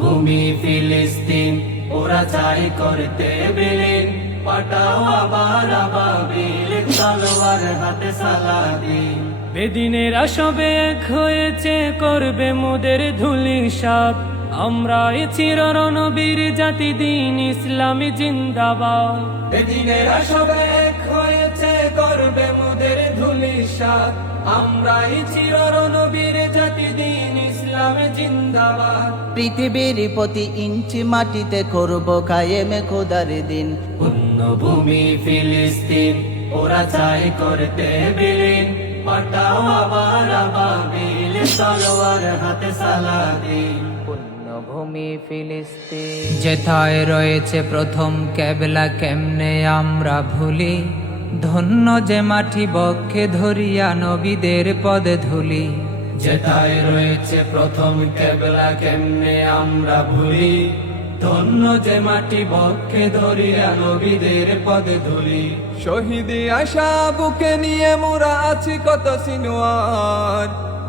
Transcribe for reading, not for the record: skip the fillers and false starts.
ভূমি ফিলিস্তিন ওরা চাই করতে বিলীন, পাঠাও আবার আবাবিল তলোয়ার হাতে সালাদিন। বেদিনেরা সবে এক হয়েছে করবে মোদের ধূলিসাৎ, আমরা চিররণবীর জাতি দিন ইসলামী জিন্দাবাদ। বেদিনেরা সবে এক হয়েছে করবে মোদের ধূলিসাৎ, আমরাই চিররণবীর জাতি দিন ইসলামী জিন্দাবাদ। পৃথিবীর প্রতি ইঞ্চি মাটিতে করব কায়েমে খোদার দিন। পুণ্যভূমি ফিলিস্তিন ওরা চাই করতে বিলীন, পাঠাও আবার আবাবিল তলোয়ার হাতে সালাদিন। পুণ্যভূমি ফিলিস্তিন যেথায় রয়েছে প্রথম কেবলা কেমনে আমরা ভুলি, ধন্য যে মাটি বক্ষে ধরিয়া নবীদের পদে ধুলি। যেথায় রয়েছে প্রথম কেবলা কেমনে আমরা ভুলি, ধন্য যে মাটি বক্ষে ধরিয়া নবীদের পদে ধুলি। শহীদি আশা বুকে নিয়ে মোরা আছি কত সিনোয়ার,